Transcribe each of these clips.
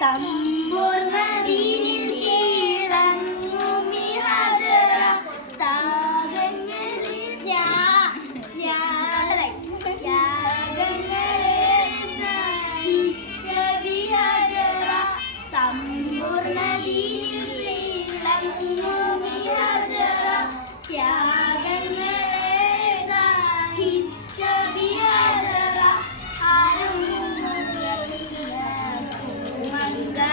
സമ്പൂർണ്ണദീനിൽ തിളങ്ങുമി ഹാജറ ത്യാഗങ്ങളെ സഹിച്ച ബിഹാജറ സമ്പൂർണ്ണദീനിൽ തിളങ്ങുമി ഹാജറ ത്യാഗങ്ങളെ സഹിച്ച ബിഹാജറ ആരും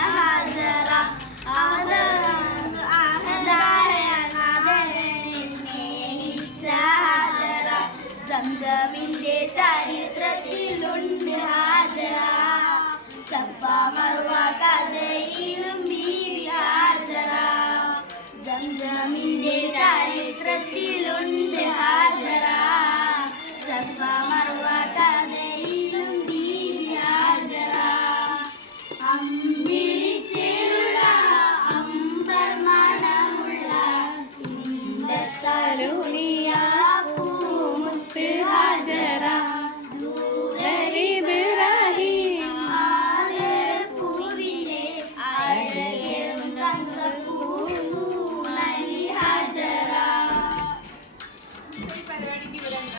ഹാജറ സ്നേഹിച്ച ഹാജറ സംസമിന്റെ ചരിത്രത്തിലുണ്ട് ഹാജറ സഫ മർവ കഥയിലും ബീവി ഹാജറ സംസമിന്റെ ചരിത്രത്തിലുണ്ട് ഹാജറ സഫ മർവ കഥയിലും ബീവി ഹാജറ അമ്പിളിച്ചേരുള്ള അമ്പർമണമുള്ള ഇമ്പത്തരുണിയ പൂമുത്ത് ഹാജറ ദൂരരിബ്രാഹിം പൂവിനെ അഴകേറും തങ്കപ്പൂമരി ഹാജറ.